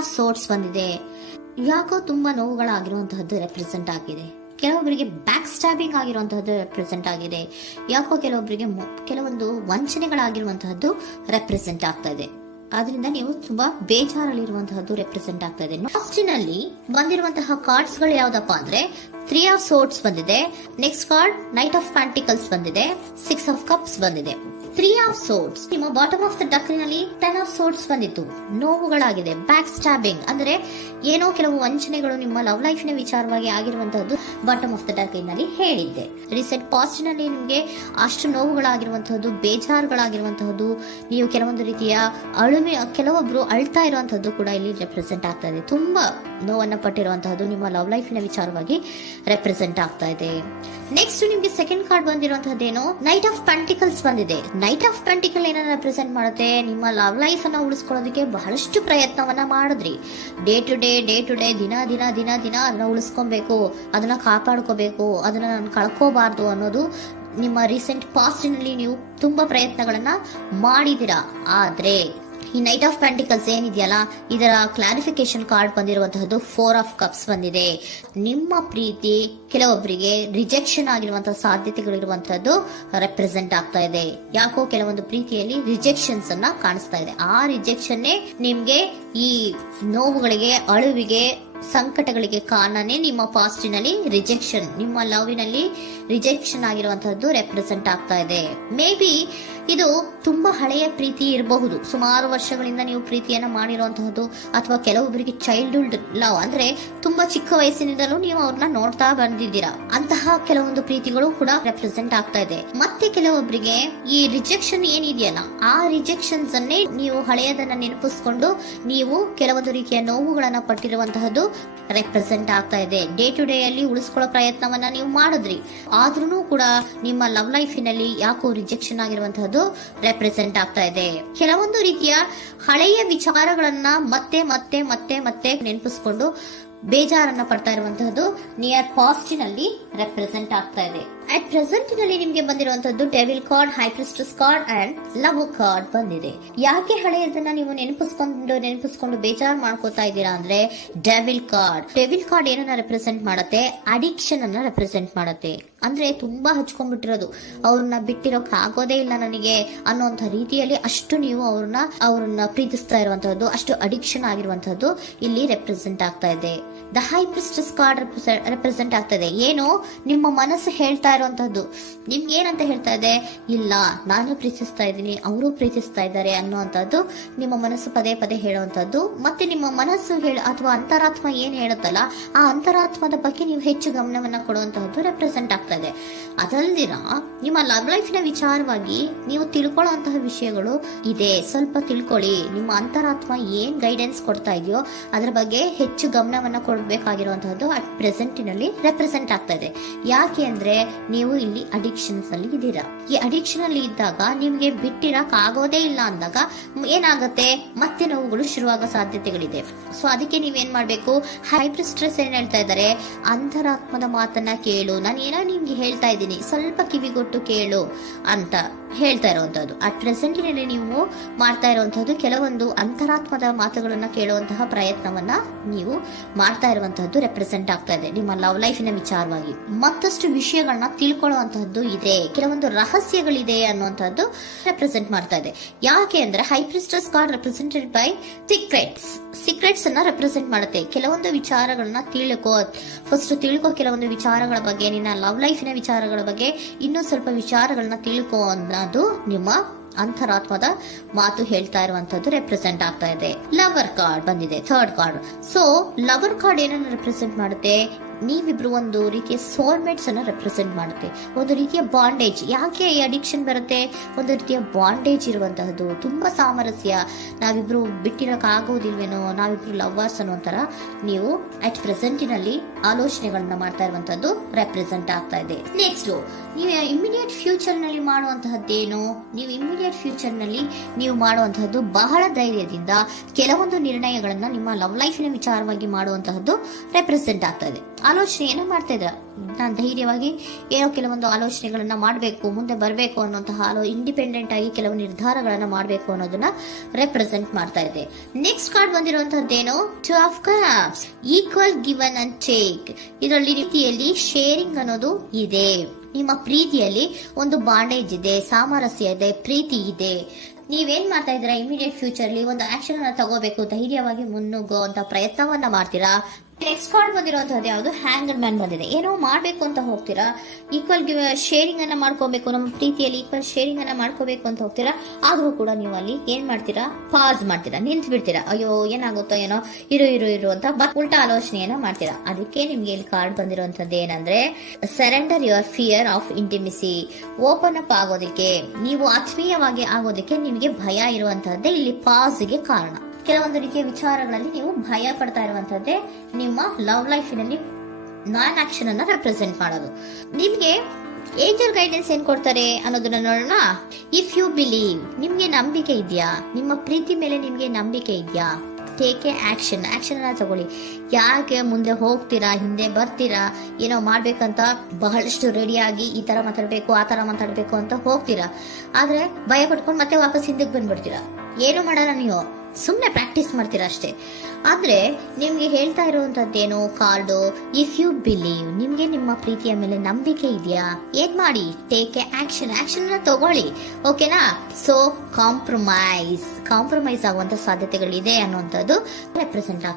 Of swords ಬಂದಿದೆ. ಯಾಕೋ ತುಂಬಾ ನೋವುಗಳಾಗಿರುವಂತಹದ್ದು ರೆಪ್ರೆಸೆಂಟ್ ಆಗಿದೆ. ಕೆಲವೊಬ್ಬರಿಗೆ ಬ್ಯಾಕ್ ಸ್ಟಾಬಿಂಗ್ ಆಗಿರುವಂತಹದ್ದು ರೆಪ್ರೆಸೆಂಟ್ ಆಗಿದೆ. ಯಾಕೋ ಕೆಲವೊಬ್ಬರಿಗೆ ಕೆಲವೊಂದು ವಂಚನೆಗಳಾಗಿರುವಂತಹದ್ದು ರೆಪ್ರೆಸೆಂಟ್ ಆಗ್ತಾ ಇದೆ. ಆದ್ರಿಂದ ನೀವು ತುಂಬಾ ಬೇಜಾರಲ್ಲಿರುವಂತಹದ್ದು ರೆಪ್ರೆಸೆಂಟ್ ಆಗ್ತಾ ಇದೆ. ಲಾಸ್ಟಿನಲ್ಲಿ ಬಂದಿರುವಂತಹ ಕಾರ್ಡ್ಸ್ ಗಳು ಯಾವ್ದಪ್ಪ ಅಂದ್ರೆ 3 ಆಫ್ ಸೋರ್ಟ್ಸ್ ಬಂದಿದೆ. Next card knight of pentacles ಬಂದಿದೆ. 6 ಆಫ್ ಕಪ್ಸ್ ಬಂದಿದೆ. 3 ಆಫ್ ಸೋರ್ಟ್ಸ್ ನಿಮ್ಮ ಬಾಟಮ್ ಆಫ್ ದ ಡಕ್ನಲ್ಲಿ 10 ಆಫ್ ಸೋರ್ಟ್ಸ್ ಬಂದಿತ್ತು. ನೋವುಗಳಾಗಿದೆ, ಬ್ಯಾಕ್ ಸ್ಟಾಬಿಂಗ್ ಅಂದ್ರೆ ಏನೋ ಕೆಲವು ವಂಚನೆಗಳು ನಿಮ್ಮ ಲವ್ ಲೈಫ್ ನ ವಿಚಾರವಾಗಿ ಆಗಿರುವಂತಹದ್ದು ಬಾಟಮ್ ಆಫ್ ದ ಡಕ್ನಲ್ಲಿ ಹೇಳಿದ್ದೆ. ರೀಸೆಂಟ್ ಪಾಸ್ಟ್ ನಲ್ಲಿ ನಿಮ್ಗೆ ಅಷ್ಟು ನೋವುಗಳಾಗಿರುವಂತಹದ್ದು, ಬೇಜಾರುಗಳಾಗಿರುವಂತಹದ್ದು, ನೀವು ಕೆಲವೊಂದು ರೀತಿಯ ಕೆಲವೊಬ್ರು ಅಳ್ತಾ ಇರುವಂತಹದ್ದು ಕೂಡ ಇಲ್ಲಿ ರೆಪ್ರೆಸೆಂಟ್ ಆಗ್ತಾ ಇದೆ. ತುಂಬಾ ನೋವನ್ನ ಪಟ್ಟಿರುವಂತಹದ್ದು ನಿಮ್ಮ ಲವ್ ಲೈಫ್ ನ ವಿಚಾರವಾಗಿ ರೆಪ್ರೆಸೆಂಟ್ ಆಗ್ತಾ ಇದೆ. ನೆಕ್ಸ್ಟ್ ನಿಮ್ಗೆ ಸೆಕೆಂಡ್ ಕಾರ್ಡ್ ಬಂದಿರುವಂತಹದ್ದೇನು ನೈಟ್ ಆಫ್ ಪೆಂಟಿಕಲ್ಸ್ ಬಂದಿದೆ. ನೈಟ್ ಆಫ್ ಪೆಂಟಿಕಲ್ ಏನನ್ನ ರೆಪ್ರೆಸೆಂಟ್ ಮಾಡುತ್ತೆ, ನಿಮ್ಮ ಲವ್ ಲೈಫ್ ಅನ್ನ ಉಳಿಸ್ಕೊಳ್ಳೋದಕ್ಕೆ ಬಹಳಷ್ಟು ಪ್ರಯತ್ನವನ್ನ ಮಾಡಿದ್ರಿ. ಡೇ ಟು ಡೇ ದಿನ ಅದನ್ನ ಉಳಿಸ್ಕೊಬೇಕು, ಅದನ್ನ ಕಾಪಾಡ್ಕೋಬೇಕು, ಅದನ್ನ ನಾನು ಕಳ್ಕೋಬಾರ್ದು ಅನ್ನೋದು ನಿಮ್ಮ ರೀಸೆಂಟ್ ಪಾಸ್ಟ್ ನಲ್ಲಿ ನೀವು ತುಂಬಾ ಪ್ರಯತ್ನಗಳನ್ನ ಮಾಡಿದಿರಾ. ಆದ್ರೆ ಈ ನೈಟ್ ಆಫ್ ಪ್ಯಾಂಟಿಕಲ್ಸ್ ಏನಿದೆಯಲ್ಲ, ಇದರ ಕ್ಲಾರಿಫಿಕೇಶನ್ ಕಾರ್ಡ್ ಬಂದಿರುವಂತಹದ್ದು 4 ಆಫ್ ಕಪ್ಸ್ ಬಂದಿದೆ. ನಿಮ್ಮ ಪ್ರೀತಿ ಕೆಲವೊಬ್ಬರಿಗೆ ರಿಜೆಕ್ಷನ್ ಆಗಿರುವಂತಹ ಸಾಧ್ಯತೆಗಳಿರುವಂತಹದ್ದು ರೆಪ್ರೆಸೆಂಟ್ ಆಗ್ತಾ ಇದೆ. ಯಾಕೋ ಕೆಲವೊಂದು ಪ್ರೀತಿಯಲ್ಲಿ ರಿಜೆಕ್ಷನ್ಸ್ ಅನ್ನ ಕಾಣಿಸ್ತಾ ಇದೆ. ಆ ರಿಜೆಕ್ಷನ್ನೇ ನಿಮ್ಗೆ ಈ ನೋವುಗಳಿಗೆ, ಅಳುವಿಗೆ, ಸಂಕಟಗಳಿಗೆ ಕಾರಣನೇ ನಿಮ್ಮ ಪಾಸ್ಟಿನಲ್ಲಿ ರಿಜೆಕ್ಷನ್, ನಿಮ್ಮ ಲವ್ನಲ್ಲಿ ರಿಜೆಕ್ಷನ್ ಆಗಿರುವಂತಹದ್ದು ರೆಪ್ರೆಸೆಂಟ್ ಆಗ್ತಾ ಇದೆ. ಮೇ ಬಿ ಇದು ತುಂಬಾ ಹಳೆಯ ಪ್ರೀತಿ ಇರಬಹುದು. ಸುಮಾರು ವರ್ಷಗಳಿಂದ ನೀವು ಪ್ರೀತಿಯನ್ನ ಮಾಡಿರುವಂತಹದ್ದು, ಅಥವಾ ಕೆಲವೊಬ್ಬರಿಗೆ ಚೈಲ್ಡ್ಹುಡ್ ಲವ್ ಅಂದ್ರೆ ತುಂಬಾ ಚಿಕ್ಕ ವಯಸ್ಸಿನಿಂದಲೂ ನೀವು ಅವ್ರನ್ನ ನೋಡ್ತಾ ಬಂದಿದ್ದೀರಾ. ಅಂತಹ ಕೆಲವೊಂದು ಪ್ರೀತಿಗಳು ಕೂಡ ರೆಪ್ರೆಸೆಂಟ್ ಆಗ್ತಾ ಇದೆ. ಮತ್ತೆ ಕೆಲವೊಬ್ಬರಿಗೆ ಈ ರಿಜೆಕ್ಷನ್ ಏನಿದೆಯಲ್ಲ, ಆ ರಿಜೆಕ್ಷನ್ಸ್ ಅನ್ನೇ ನೀವು ಹಳೆಯದನ್ನ ನೆನಪಿಸ್ಕೊಂಡು ನೀವು ಕೆಲವೊಂದು ರೀತಿಯ ನೋವುಗಳನ್ನ ಪಟ್ಟಿರುವಂತಹದ್ದು ರೆಪ್ರೆಸೆಂಟ್ ಆಗ್ತಾ ಇದೆ. ಡೇ ಟು ಡೇ ಅಲ್ಲಿ ಉಳಿಸ್ಕೊಳ್ಳೋ ಪ್ರಯತ್ನವನ್ನ ನೀವು ಮಾಡಿದ್ರಿ, ಆದ್ರೂ ಕೂಡ ನಿಮ್ಮ ಲವ್ ಲೈಫಿನಲ್ಲಿ ಯಾಕೋ ರಿಜೆಕ್ಷನ್ ಆಗಿರುವಂತಹದ್ದು ರೆಪ್ರೆಸೆಂಟ್ ಆಗ್ತಾ ಇದೆ. ಕೆಲವೊಂದು ರೀತಿಯ ಹಳೆಯ ವಿಚಾರಗಳನ್ನ ಮತ್ತೆ ಮತ್ತೆ ಮತ್ತೆ ಮತ್ತೆ ನೆನಪಿಸ್ಕೊಂಡು ಬೇಜಾರನ್ನ ಪಡ್ತಾ ಇರುವಂತಹದ್ದು ನಿಯರ್ ಪಾಸ್ಟಿನಲ್ಲಿ ರೆಪ್ರೆಸೆಂಟ್ ಆಗ್ತಾ ಇದೆ. ಅಟ್ ಪ್ರೆಸೆಂಟ್ ನಲ್ಲಿ ನಿಮ್ಗೆ ಬಂದಿರುವಂತದ್ದು devil card, high priestess card and love card ಬಂದಿದೆ. ಯಾಕೆ ಹಳೆಯದನ್ನ ನೀವು ನೆನಪಿಸ್ಕೊಂಡು ಬೇಜಾರು ಮಾಡ್ಕೋತಾ ಇದ್ದೀರಾ ಅಂದ್ರೆ, ಡೆವಿಲ್ ಕಾರ್ಡ್ ಏನನ್ನ ರೆಪ್ರೆಸೆಂಟ್ ಮಾಡುತ್ತೆ, ಅಡಿಕ್ಷನ್ ಅನ್ನ ರೆಪ್ರೆಸೆಂಟ್ ಮಾಡುತ್ತೆ. ಅಂದ್ರೆ ತುಂಬಾ ಹಚ್ಕೊಂಡ್ಬಿಟ್ಟಿರೋದು, ಅವ್ರನ್ನ ಬಿಟ್ಟಿರೋಕ್ ಆಗೋದೇ ಇಲ್ಲ ನನಗೆ ಅನ್ನುವಂತ ರೀತಿಯಲ್ಲಿ ಅಷ್ಟು ನೀವು ಅವ್ರನ್ನ ಪ್ರೀತಿಸ್ತಾ ಇರುವಂತಹದ್ದು, ಅಷ್ಟು ಅಡಿಕ್ಷನ್ ಆಗಿರುವಂತಹದ್ದು ಇಲ್ಲಿ ರೆಪ್ರೆಸೆಂಟ್ ಆಗ್ತಾ ಇದೆ. The high priestess card represent ಆಗ್ತಾ ಇದೆ. ಏನು ನಿಮ್ಮ ಮನಸ್ಸು ಹೇಳ್ತಾ ಇರುವಂತಹದ್ದು, ನಿಮ್ಗೆ ಏನಂತ ಹೇಳ್ತಾ ಇದೆ, ಇಲ್ಲ ನಾನು ಪ್ರೀತಿಸ್ತಾ ಇದ್ದೀನಿ, ಅವರು ಪ್ರೀತಿಸ್ತಾ ಇದ್ದಾರೆ ಅನ್ನುವಂಥದ್ದು ನಿಮ್ಮ ಮನಸ್ಸು ಪದೇ ಪದೇ ಹೇಳುವಂತದ್ದು. ಮತ್ತೆ ನಿಮ್ಮ ಮನಸ್ಸು ಅಥವಾ ಅಂತರಾತ್ಮ ಏನ್ ಹೇಳುತ್ತಲ್ಲ, ಆ ಅಂತರಾತ್ಮದ ಬಗ್ಗೆ ನೀವು ಹೆಚ್ಚು ಗಮನವನ್ನ ಕೊಡುವಂತಹದ್ದು ರೆಪ್ರೆಸೆಂಟ್ ಆಗ್ತಾ ಇದೆ. ಅದಲ್ದಿರ ನಿಮ್ಮ ಲವ್ ಲೈಫ್ ನ ವಿಚಾರವಾಗಿ ನೀವು ತಿಳ್ಕೊಳ್ಳುವಂತಹ ವಿಷಯಗಳು ಇದೆ. ಸ್ವಲ್ಪ ತಿಳ್ಕೊಳ್ಳಿ, ನಿಮ್ಮ ಅಂತರಾತ್ಮ ಏನ್ ಗೈಡೆನ್ಸ್ ಕೊಡ್ತಾ ಇದೆಯೋ ಅದರ ಬಗ್ಗೆ ಹೆಚ್ಚು ಗಮನವನ್ನ ಕೊಡಬೇಕಾಗಿರುವಂತಹದ್ದು ಅಟ್ ಪ್ರೆಸೆಂಟಿನಲ್ಲಿ ರೆಪ್ರೆಸೆಂಟ್ ಆಗ್ತಾ ಇದೆ. ಯಾಕೆ ಅಂದ್ರೆ ನೀವು ಇಲ್ಲಿ ಅಡಿಕ್ಷನ್ಸ್ ಅಲ್ಲಿ ಇದ್ದೀರಾ. ಈ ಅಡಿಕ್ಷನ್ ಅಲ್ಲಿ ಇದ್ದಾಗ ನಿಮ್ಗೆ ಬಿಟ್ಟಿರಕ್ ಆಗೋದೇ ಇಲ್ಲ ಅಂದಾಗ ಏನಾಗುತ್ತೆ, ಮತ್ತೆ ನೋವುಗಳು ಶುರುವಾಗೋ ಸಾಧ್ಯತೆಗಳಿದೆ. ಸೊ ಅದಕ್ಕೆ ನೀವೇನ್ ಮಾಡ್ಬೇಕು, ಹೈ ಪ್ರಿಸ್ಟೆಸ್ ಏನ್ ಹೇಳ್ತಾ ಇದ್ದಾರೆ, ಅಂತರಾತ್ಮದ ಮಾತನ್ನ ಕೇಳು, ನಾನು ಏನೋ ನಿಮ್ಗೆ ಹೇಳ್ತಾ ಇದ್ದೀನಿ, ಸ್ವಲ್ಪ ಕಿವಿಗೊಟ್ಟು ಕೇಳು ಅಂತ ಹೇಳ್ತಾ ಇರುವಂತದ್ದು. ಅಟ್ ಪ್ರೆಸೆಂಟಿನಲ್ಲಿ ನೀವು ಮಾಡ್ತಾ ಇರುವಂತಹದ್ದು ಕೆಲವೊಂದು ಅಂತರಾತ್ಮದ ಮಾತುಗಳನ್ನ ಕೇಳುವಂತಹ ಪ್ರಯತ್ನವನ್ನ ನೀವು ಮಾಡ್ತಾ ಇರುವಂತಹದ್ದು ರೆಪ್ರೆಸೆಂಟ್ ಆಗ್ತಾ ಇದೆ. ನಿಮ್ಮ ಲವ್ ಲೈಫಿನ ವಿಚಾರವಾಗಿ ಮತ್ತಷ್ಟು ವಿಷಯಗಳನ್ನ ತಿಳ್ಕೊಳ್ಳುವಂತಹದ್ದು ಇದೆ, ಕೆಲವೊಂದು ರಹಸ್ಯಗಳಿದೆ ಅನ್ನುವಂಥದ್ದು ರೆಪ್ರೆಸೆಂಟ್ ಮಾಡ್ತಾ ಇದೆ. ಯಾಕೆ ಅಂದ್ರೆ high priestess card represented by secrets ಅನ್ನ ರೆಪ್ರೆಸೆಂಟ್ ಮಾಡುತ್ತೆ. ಕೆಲವೊಂದು ವಿಚಾರಗಳನ್ನ ತಿಳ್ಕೊ ಕೆಲವೊಂದು ವಿಚಾರಗಳ ಬಗ್ಗೆ, ನಿನ್ನ ಲವ್ ಲೈಫಿನ ವಿಚಾರಗಳ ಬಗ್ಗೆ ಇನ್ನೂ ಸ್ವಲ್ಪ ವಿಚಾರಗಳನ್ನ ತಿಳ್ಕೊ ಅನ್ನೋದು ನಿಮ್ಮ ಅಂತರಾತ್ಮದ ಮಾತು ಹೇಳ್ತಾ ಇರುವಂತದ್ದು ರೆಪ್ರೆಸೆಂಟ್ ಆಗ್ತಾ ಇದೆ. ಲವರ್ ಕಾರ್ಡ್ ಬಂದಿದೆ, third card. So lover card ಏನನ್ನು ರೆಪ್ರೆಸೆಂಟ್ ಮಾಡುತ್ತೆ, ನೀವಿಬ್ರು ಒಂದು ರೀತಿಯ ಸೋಲ್ಮೇಟ್ಸ್ ಅನ್ನ ರೆಪ್ರೆಸೆಂಟ್ ಮಾಡುತ್ತೆ. ಒಂದು ರೀತಿಯ ಬಾಂಡೇಜ್. ಯಾಕೆ ಈ ಅಡಿಕ್ಷನ್ ಬರುತ್ತೆ, ಒಂದು ರೀತಿಯ ಬಾಂಡೇಜ್ ಇರುವಂತಹದ್ದು, ತುಂಬಾ ಸಾಮರಸ್ಯ, ನಾವಿಬ್ರು ಬಿಟ್ಟಿರಕ್ ಆಗೋದಿಲ್ವೇನೋ, ನಾವಿಬ್ರು ಲವರ್ಸ್ ಅನ್ನೋ ತರ ನೀವು ಅಟ್ ಪ್ರೆಸೆಂಟಿನಲ್ಲಿ ಆಲೋಚನೆಗಳನ್ನ ಮಾಡ್ತಾ ಇರುವಂತದ್ದು ರೆಪ್ರೆಸೆಂಟ್ ಆಗ್ತಾ ಇದೆ. ನೆಕ್ಸ್ಟ್ ನೀವು ಇಮಿಡಿಯೇಟ್ ಫ್ಯೂಚರ್ ನಲ್ಲಿ ಮಾಡುವಂತಹದ್ದೇನು, ನೀವು ಮಾಡುವಂತಹದ್ದು ಬಹಳ ಧೈರ್ಯದಿಂದ ಕೆಲವೊಂದು ನಿರ್ಣಯಗಳನ್ನ ನಿಮ್ಮ ಲವ್ ಲೈಫಿನ ವಿಚಾರವಾಗಿ ಮಾಡುವಂತಹದ್ದು ರೆಪ್ರೆಸೆಂಟ್ ಆಗ್ತಾ ಇದೆ. ಆಲೋಚನೆಯನ್ನ ಮಾಡ್ತಾ ಇದ್ರ. ನಾನು ಧೈರ್ಯವಾಗಿ ಏನೋ ಕೆಲವೊಂದು ಆಲೋಚನೆಗಳನ್ನ ಮಾಡಬೇಕು, ಮುಂದೆ ಬರಬೇಕು ಅನ್ನೋಂತಹ ಇಂಡಿಪೆಂಡೆಂಟ್ ಆಗಿ ಕೆಲವು ನಿರ್ಧಾರಗಳನ್ನ ಮಾಡಬೇಕು ಅನ್ನೋದನ್ನ ರೆಪ್ರೆಸೆಂಟ್ ಮಾಡ್ತಾ ಇದೆ. ನೆಕ್ಸ್ಟ್ ಕಾರ್ಡ್ ಬಂದಿರುವಂತಹದ್ದೇನು, 2 of cups, equal given and take. ಇದರಲ್ಲಿ ರೀತಿಯಲ್ಲಿ ಶೇರಿಂಗ್ ಅನ್ನೋದು ಇದೆ. ನಿಮ್ಮ ಪ್ರೀತಿಯಲ್ಲಿ ಒಂದು ಬಾಂಡೇಜ್ ಇದೆ, ಸಾಮರಸ್ಯ ಇದೆ, ಪ್ರೀತಿ ಇದೆ. ನೀವೇನ್ ಮಾಡ್ತಾ ಇದ್ದೀರಾ, ಇಮಿಡಿಯೇಟ್ ಫ್ಯೂಚರ್ ಅಲ್ಲಿ ಒಂದು ಆಕ್ಷನ್ ಅನ್ನ ತಗೋಬೇಕು, ಧೈರ್ಯವಾಗಿ ಮುನ್ನುಗ್ಗೋ ಅಂತ ಪ್ರಯತ್ನವನ್ನ ಮಾಡ್ತೀರಾ. ನೆಕ್ಸ್ಟ್ ಕಾರ್ಡ್ ಬಂದಿರುವಂತಹದ್ದು ಯಾವುದು, ಹ್ಯಾಂಗರ್ ಮ್ಯಾನ್ ಬಂದಿದೆ. ಏನೋ ಮಾಡ್ಬೇಕು ಅಂತ ಹೋಗ್ತೀರಾ, ಈಕ್ವಲ್ ಶೇರಿಂಗ್ ಅನ್ನ ಮಾಡ್ಕೋಬೇಕು, ನಮ್ಮ ಪ್ರೀತಿಯಲ್ಲಿ ಈಕ್ವಲ್ ಶೇರಿಂಗ್ ಅನ್ನ ಮಾಡ್ಕೋಬೇಕು ಅಂತ ಹೋಗ್ತೀರಾ. ಆದ್ರೂ ಕೂಡ ನೀವು ಅಲ್ಲಿ ಏನ್ ಮಾಡ್ತೀರಾ, ಪಾಸ್ ಮಾಡ್ತೀರಾ, ನಿಂತು ಬಿಡ್ತೀರಾ. ಅಯ್ಯೋ ಏನಾಗುತ್ತೋ ಏನೋ, ಇರು ಅಂತ ಉಲ್ಟಾ ಆಲೋಚನೆಯನ್ನ ಮಾಡ್ತೀರಾ. ಅದಕ್ಕೆ ನಿಮ್ಗೆ ಇಲ್ಲಿ ಕಾರ್ಡ್ ಬಂದಿರುವಂತದ್ದು ಏನಂದ್ರೆ, surrender your fear of intimacy. Open up ಆಗೋದಕ್ಕೆ, ನೀವು ಆತ್ಮೀಯವಾಗಿ ಆಗೋದಕ್ಕೆ ನಿಮಗೆ ಭಯ ಇರುವಂತಹದ್ದೇ ಇಲ್ಲಿ ಪಾಸ್ಗೆ ಕಾರಣ. ಕೆಲವೊಂದು ರೀತಿಯ ವಿಚಾರಗಳಲ್ಲಿ ನೀವು ಭಯ ಪಡ್ತಾ ಇರುವಂತದ್ದೇ ನಿಮ್ಮ ಲವ್ ಲೈಫಿನಲ್ಲಿ ನಾನ್ ಆಕ್ಷನ್ ಅನ್ನ ರೆಪ್ರೆಸೆಂಟ್ ಮಾಡೋದು. ನಿಮ್ಗೆ ಏಂಜಲ್ ಗೈಡೆನ್ಸ್ ಏನ್ ಕೊಡ್ತಾರೆ ಅನ್ನೋದನ್ನ ನೋಡೋಣ. ಇಫ್ ಯು ಬಿಲೀವ್, ನಿಮ್ಗೆ ನಂಬಿಕೆ ಇದೆಯಾ, ನಿಮ್ಮ ಪ್ರೀತಿ ಮೇಲೆ ನಿಮ್ಗೆ ನಂಬಿಕೆ ಇದೆಯಾ, ಟೇಕ್ ಎ ಆಕ್ಷನ್ ಅನ್ನ ತಗೊಳ್ಳಿ. ಯಾಕೆ ಮುಂದೆ ಹೋಗ್ತೀರಾ, ಹಿಂದೆ ಬರ್ತೀರಾ, ಏನೋ ಮಾಡ್ಬೇಕಂತ ಬಹಳಷ್ಟು ರೆಡಿಯಾಗಿ ಈ ತರ ಮಾತಾಡ್ಬೇಕು ಆ ತರ ಮಾತಾಡ್ಬೇಕು ಅಂತ ಹೋಗ್ತೀರಾ. ಆದ್ರೆ ಭಯ ಪಡ್ಕೊಂಡು ಮತ್ತೆ ವಾಪಸ್ ಹಿಂದಕ್ಕೆ ಬಂದ್ಬಿಡ್ತೀರಾ. ಏನು ಮಾಡಲ್ಲ, ನೀವು ಸುಮ್ನೆ ಪ್ರಾಕ್ಟೀಸ್ ಮಾಡ್ತೀರಾ ಅಷ್ಟೇ. ಆದ್ರೆ ನಿಮ್ಗೆ ಹೇಳ್ತಾ ಇರುವಂತದ್ದೇನು ಕಾರ್ಡು, ಇಫ್ ಯು ಬಿಲೀವ್, ನಿಮ್ಗೆ ನಿಮ್ಮ ಪ್ರೀತಿಯ ಮೇಲೆ ನಂಬಿಕೆ ಇದೆಯಾ, ಏನ್ ಮಾಡಿ, ಟೇಕ್ ಎ ಆಕ್ಷನ್ ಅನ್ನ ತಗೊಳ್ಳಿ. ಓಕೆನಾ. ಸೊ ಕಾಂಪ್ರಮೈಸ್ ಆಗುವಂತ ಸಾಧ್ಯತೆಗಳಿದೆ ಅನ್ನುವಂಥದ್ದು ರೆಪ್ರೆಸೆಂಟ್ ಆಗ್ತಾ